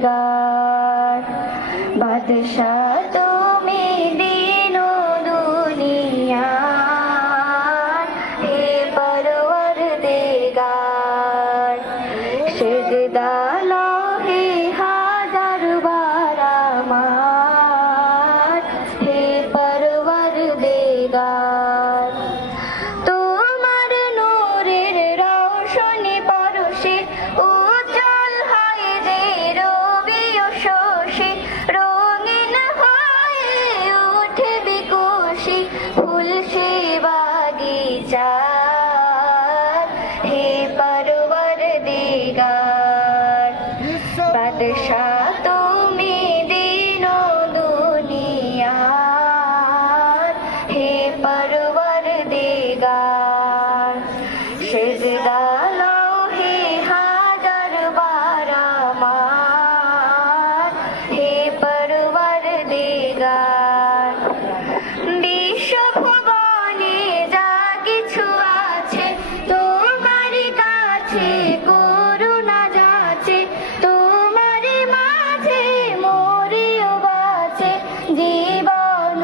दिगार बादशाह তুমি দিন ও দুনিয়া হে পরওয়ারদিগার সিজদা লাহে হাজার বার আমার হে পরওয়ারদিগার তোমার নূরের রৌশনী পরশে উজ্জ্বল হয় যে রবি ও শশী রঙিন হয়ে ওঠে বিকশি ফুল সে বাগিচার হে পরওয়ারদিগার বাদশাহ তুমি দিন ও দুনিয়ার হে পরওয়ারদিগার সিজদা লাহে হাজার বার আমার হে পরওয়ারদিগার বিশ্বভুবনে যা কিছু আছে তোমার কাছে করুণা যাচ্ছে তোমার মাঝে মরিও বাঁচে জীবন